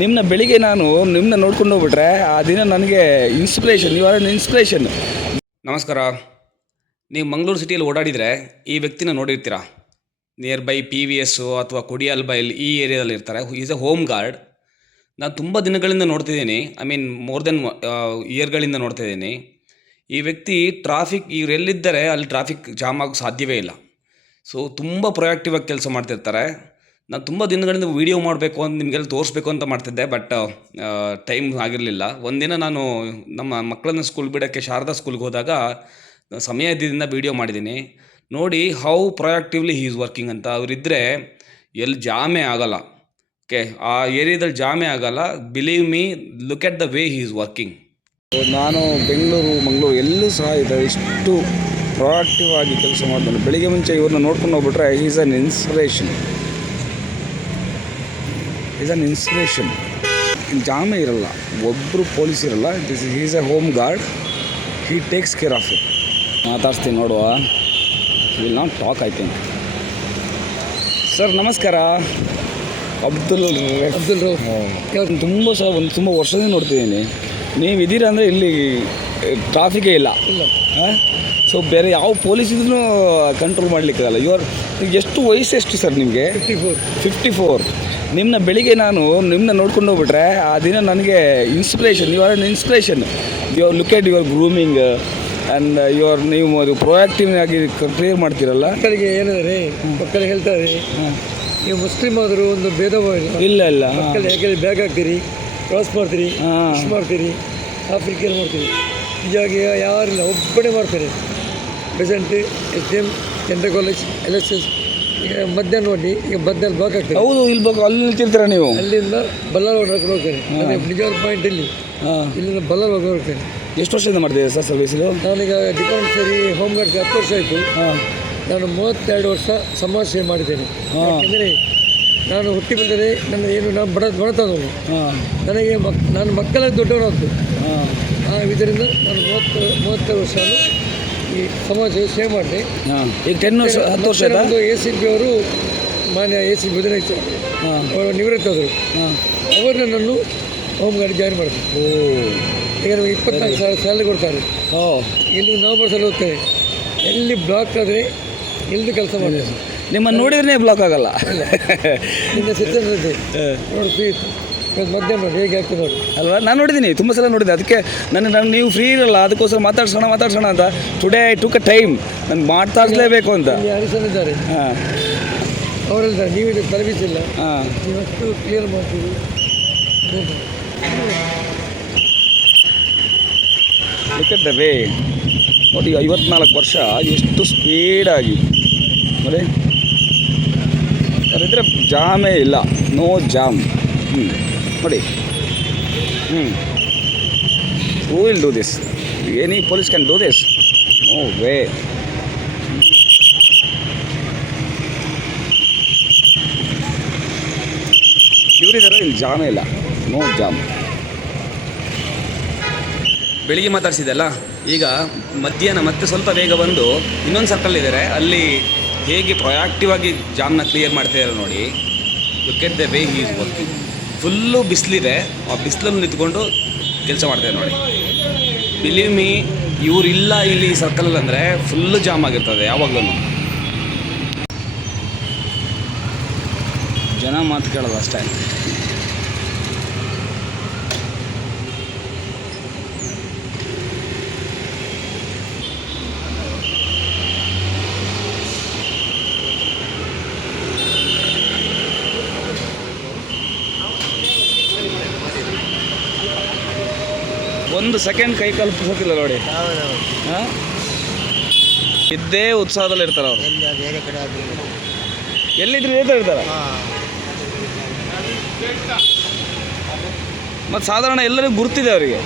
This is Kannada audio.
ನಿಮ್ಮನ್ನ ಬೆಳಿಗ್ಗೆ ನಾನು ನಿಮ್ಮನ್ನ ನೋಡ್ಕೊಂಡು ಹೋಗ್ಬಿಟ್ರೆ ಆ ದಿನ ನನಗೆ inspiration, you are an inspiration. ನಮಸ್ಕಾರ. ನೀವು ಮಂಗಳೂರು ಸಿಟಿಯಲ್ಲಿ ಓಡಾಡಿದರೆ ಈ ವ್ಯಕ್ತಿನ ನೋಡಿರ್ತೀರ. ನಿಯರ್ ಬೈ PVS ಅಥವಾ ಕೊಡಿಯಾಲ್ಬೈಲ್ ಈ ಏರಿಯಾದಲ್ಲಿ ಇರ್ತಾರೆ. Is a home guard. ನಾನು ತುಂಬ ದಿನಗಳಿಂದ ನೋಡ್ತಿದ್ದೀನಿ, ಐ ಮೀನ್ ಮೋರ್ ದೆನ್ ಇಯರ್ಗಳಿಂದ ನೋಡ್ತಿದ್ದೀನಿ. ಈ ವ್ಯಕ್ತಿ ಇವರೆಲ್ಲಿದ್ದರೆ ಅಲ್ಲಿ ಟ್ರಾಫಿಕ್ ಜಾಮ್ ಆಗೋಕ್ಕೆ ಸಾಧ್ಯವೇ ಇಲ್ಲ. ಸೊ ತುಂಬ ಪ್ರೊಯಾಕ್ಟಿವ್ ಆಗಿ ಕೆಲಸ ಮಾಡ್ತಿರ್ತಾರೆ. ನಾನು ತುಂಬ ದಿನಗಳಿಂದ ವೀಡಿಯೋ ಮಾಡಬೇಕು ಅಂತ ನಿಮಗೆಲ್ಲ ತೋರಿಸ್ಬೇಕು ಅಂತ ಮಾಡ್ತಿದ್ದೆ, ಬಟ್ ಟೈಮ್ ಆಗಿರಲಿಲ್ಲ. ಒಂದಿನ ನಾನು ನಮ್ಮ ಮಕ್ಕಳನ್ನ ಸ್ಕೂಲ್ ಬಿಡೋಕ್ಕೆ ಶಾರದಾ ಸ್ಕೂಲ್ಗೆ ಹೋದಾಗ ಸಮಯ ಇದ್ದಿದ್ದರಿಂದ ವೀಡಿಯೋ ಮಾಡಿದ್ದೀನಿ. ನೋಡಿ ಹೌ ಪ್ರೊಯಾಕ್ಟಿವ್ಲಿ ಹೀ ಈಸ್ ವರ್ಕಿಂಗ್ ಅಂತ. ಅವರಿದ್ದರೆ ಎಲ್ಲಿ ಜಾಮೇ ಆಗೋಲ್ಲ. ಓಕೆ, ಆ ಏರಿಯಾದಲ್ಲಿ ಜಾಮೇ ಆಗೋಲ್ಲ. Believe me, look at the way he is working. ನಾನು ಮಂಗಳೂರು ಎಲ್ಲೂ ಸಹ ಇದೆ ಇಷ್ಟು ಪ್ರೊಯಾಕ್ಟಿವ್ ಆಗಿ ಕೆಲಸ ಮಾಡ್ತಾನೆ. ಬೆಳಿಗ್ಗೆ ಮುಂಚೆ ಇವ್ರನ್ನ ನೋಡ್ಕೊಂಡು ಹೋಗ್ಬಿಟ್ರೆ ಈಸ್ ಅನ್ ಇನ್ಸ್ಪಿರೇಷನ್. ಇಲ್ಲಿ ಜಾಮೇ ಇರಲ್ಲ, ಒಬ್ಬರು ಪೊಲೀಸ್ ಇರಲ್ಲ. Is a home guard. He takes care of it. ಮಾತಾಡ್ಸ್ತೀನಿ ನೋಡುವ. Will not talk, I think. Sir ನಮಸ್ಕಾರ. ಅಬ್ದುಲ್ ರೌಫ್. ತುಂಬ ವರ್ಷದಿಂದ ನೋಡ್ತಿದ್ದೀನಿ. ನೀವು ಇದ್ದೀರಾ ಅಂದರೆ ಇಲ್ಲಿ ಟ್ರಾಫಿಕೇ ಇಲ್ಲ. ಸೊ ಬೇರೆ ಯಾವ ಪೊಲೀಸ್ ಇದ್ರೂ ಕಂಟ್ರೋಲ್ ಮಾಡಲಿಕ್ಕಾಗಲ್ಲ. ಎಷ್ಟು ವಯಸ್ಸು ಎಷ್ಟು ಸರ್ ನಿಮಗೆ? 54. ನಿಮ್ಮನ್ನ ಬೆಳಿಗ್ಗೆ ನಾನು ನಿಮ್ಮನ್ನ ನೋಡ್ಕೊಂಡು ಹೋಗ್ಬಿಟ್ರೆ ಆ ದಿನ ನನಗೆ inspiration, you are an inspiration. Look at your grooming and ನೀವು ಅದು ಪ್ರೊಯಾಕ್ಟಿವ್ ಆಗಿ ಕ್ಲಿಯರ್ ಮಾಡ್ತೀರಲ್ಲ. ಮಕ್ಕಳಿಗೆ ಏನಾದರೆ ಮಕ್ಕಳಿಗೆ ಹೇಳ್ತಾರೆ, ನೀವು ಮುಸ್ಲಿಮ್ ಆದರೂ ಒಂದು ಭೇದ ಇಲ್ಲ ಮಕ್ಕಳು ಯಾಕೆ ಬ್ಯಾಗ್ ಹಾಕ್ತೀರಿ, ಕ್ರಾಸ್ ಮಾಡ್ತೀರಿ, ವಿಶ್ ಮಾಡ್ತೀರಿ, ಆಫ್ರಿಕನ್ ಮಾಡ್ತೀರಿ. ಹೀಗಾಗಿ ಯಾರಿಲ್ಲ, ಒಬ್ಬನೇ ಮಾಡ್ತಾರೆ. Present SDM general college LSS. ಈಗ ಮಧ್ಯಾಹ್ನ ನೋಡಿ, ಈಗ ಮಧ್ಯಾಹ್ನ ಬ್ಲಾಕ್ ಆಗ್ತದೆ. ಹೌದು, ಇಲ್ಲಿ ಅಲ್ಲಿ ನಿಲ್ತಿರ್ತೀರ ನೀವು. ಅಲ್ಲಿಂದ ಬಲ್ಲಾಳ್ ಹೊರಕೊಂಡು ಹೋಗ್ತೇನೆ. ನಿಜವಾದ ಪಾಯಿಂಟ್ ಇಲ್ಲಿಂದ ಬಲ್ಲಾಳ್ ಹೊರಗೆ ಹೋಗ್ತೇನೆ. ಎಷ್ಟು ವರ್ಷದಿಂದ ಮಾಡ್ತೀವಿ ಸರ್ ಸರ್ವಿಸು? ನಾನೀಗ ಡಿಪಾರ್ಟ್ಮೆಂಟ್ ಹೋಮ್ ಗಾರ್ಡ್ಗೆ 10 ವರ್ಷ ಆಯಿತು. ನಾನು 32 ವರ್ಷ ಸಮಾಜ ಸೇವೆ ಮಾಡಿದ್ದೇನೆ. ಯಾಕೆಂದರೆ ನಾನು ಹುಟ್ಟಿ ಬಂದರೆ ನಾನು ಬಡತನದವನು. ನನಗೆ ನಾನು ಮಕ್ಕಳ ದೊಡ್ಡವರಾದ್ದು. ಇದರಿಂದ ನಾನು 32 ವರ್ಷ ಈ ಸಮಾಜ ಸೇವೆ ಮಾಡಿದೆ. ಈಗ 10 ವರ್ಷ ACP ಅವರು, ಮಾನ್ಯ ACP ಅವರು ನಿವೃತ್ತ ಆದರು. ಅವರು ನನ್ನನ್ನು ಹೋಮ್ ಗಾರ್ಡ್ ಜಾಯ್ನ್ ಮಾಡಿದ್ರು. ಈಗ ನಮಗೆ 24,000 ಸ್ಯಾಲರಿ ಕೊಡ್ತಾರೆ. ಇಲ್ಲಿ ನವೆಂಬರ್ ಸಲ ಹೋಗ್ತೇನೆ. ಎಲ್ಲಿ ಬ್ಲಾಕ್ ಆದರೆ ಎಲ್ಲಿ ಕೆಲಸ ಮಾಡಿ ನಿಮ್ಮನ್ನು ನೋಡಿದ್ರೆ ಬ್ಲಾಕ್ ಆಗಲ್ಲ. ನಿನ್ನ ಸಿಸ್ಟಮ್ ನೋಡಿ, ಫ್ರೀ ಮಧ್ಯಾಹ್ನ ಹೇಗೆ ಆಗ್ತದೆ ನೋಡಿ ಅಲ್ವಾ? ನಾನು ನೋಡಿದ್ದೀನಿ, ತುಂಬ ಸಲ ನೋಡಿದ್ದೆ. ಅದಕ್ಕೆ ನಾನು ನೀವು ಫ್ರೀ ಇರಲ್ಲ, ಅದಕ್ಕೋಸ್ಕರ ಮಾತಾಡ್ಸೋಣ ಅಂತ today I took a time. ನಾನು ಮಾತಾಡಿಸ್ಲೇಬೇಕು ಅಂತ. ಹರಿಸನ್ ಇದ್ದಾರೆ, ಅವರಿದ್ದಾರೆ. ನೀವು ಸರ್ವಿಸ್ ಇಲ್ಲ, ನೀವಷ್ಟು ಕ್ಲಿಯರ್ ಮಾಡ್ತೀವಿ. Look at the way. ನೋಡಿ 54 ವರ್ಷ ಎಷ್ಟು ಸ್ಪೀಡಾಗಿ ನೋಡಿ. ಅದಿದ್ದರೆ ಜಾಮೇ ಇಲ್ಲ, ನೋ ಜಾಮ್. ನೋಡಿ, who will do this? Any police can do this? No way. ಇವರಿದ್ದಾರೆ, ಇಲ್ಲಿ ಜಾಮೇ ಇಲ್ಲ, ನೋ ಜಾಮ್. ಬೆಳಿಗ್ಗೆ ಮಾತಾಡ್ಸಿದ್ದಲ್ಲ, ಈಗ ಮಧ್ಯಾಹ್ನ ಮತ್ತೆ ಸ್ವಲ್ಪ ಬೇಗ ಬಂದು ಇನ್ನೊಂದು ಸರ್ಕಲ್ ಇದ್ದಾರೆ, ಅಲ್ಲಿ ಹೇಗೆ ಪ್ರೊಯಾಕ್ಟಿವ್ ಆಗಿ ಜಾಮ್ನ ಕ್ಲಿಯರ್ ಮಾಡ್ತಿದ್ದಾರೆ ನೋಡಿ. Look at the way he is working. Full ಬಿಸಿಲಿದೆ, ಆ ಬಿಸಿಲನ್ನು ನಿಂತ್ಕೊಂಡು ಕೆಲಸ ಮಾಡ್ತಾರೆ ನೋಡಿ. ಬಿಲೀವ್ ಮೀ, ಇವರಿಲ್ಲ ಇಲ್ಲಿ ಸರ್ಕಲಲ್ಲಿ ಅಂದರೆ ಫುಲ್ಲು ಜಾಮ್ ಆಗಿರ್ತದೆ ಯಾವಾಗಲೂ. ಜನ ಮಾತು ಕೇಳೋದು ಅಷ್ಟೇ. ಒಂದು ಸೆಕೆಂಡ್ ಕೈ ಕಲ್ಪಿಸೋಕಿಲ್ಲ ನೋಡಿ. ಇದ್ದೇ ಉತ್ಸಾಹದಲ್ಲಿ ಇರ್ತಾರೆ ಅವರು. ಎಲ್ಲಿದ್ರು ಇರ್ತಾರೆ. ಮತ್ತು ಸಾಧಾರಣ ಎಲ್ಲರಿಗೂ ಗುರ್ತಿದೆ ಅವರಿಗೆ.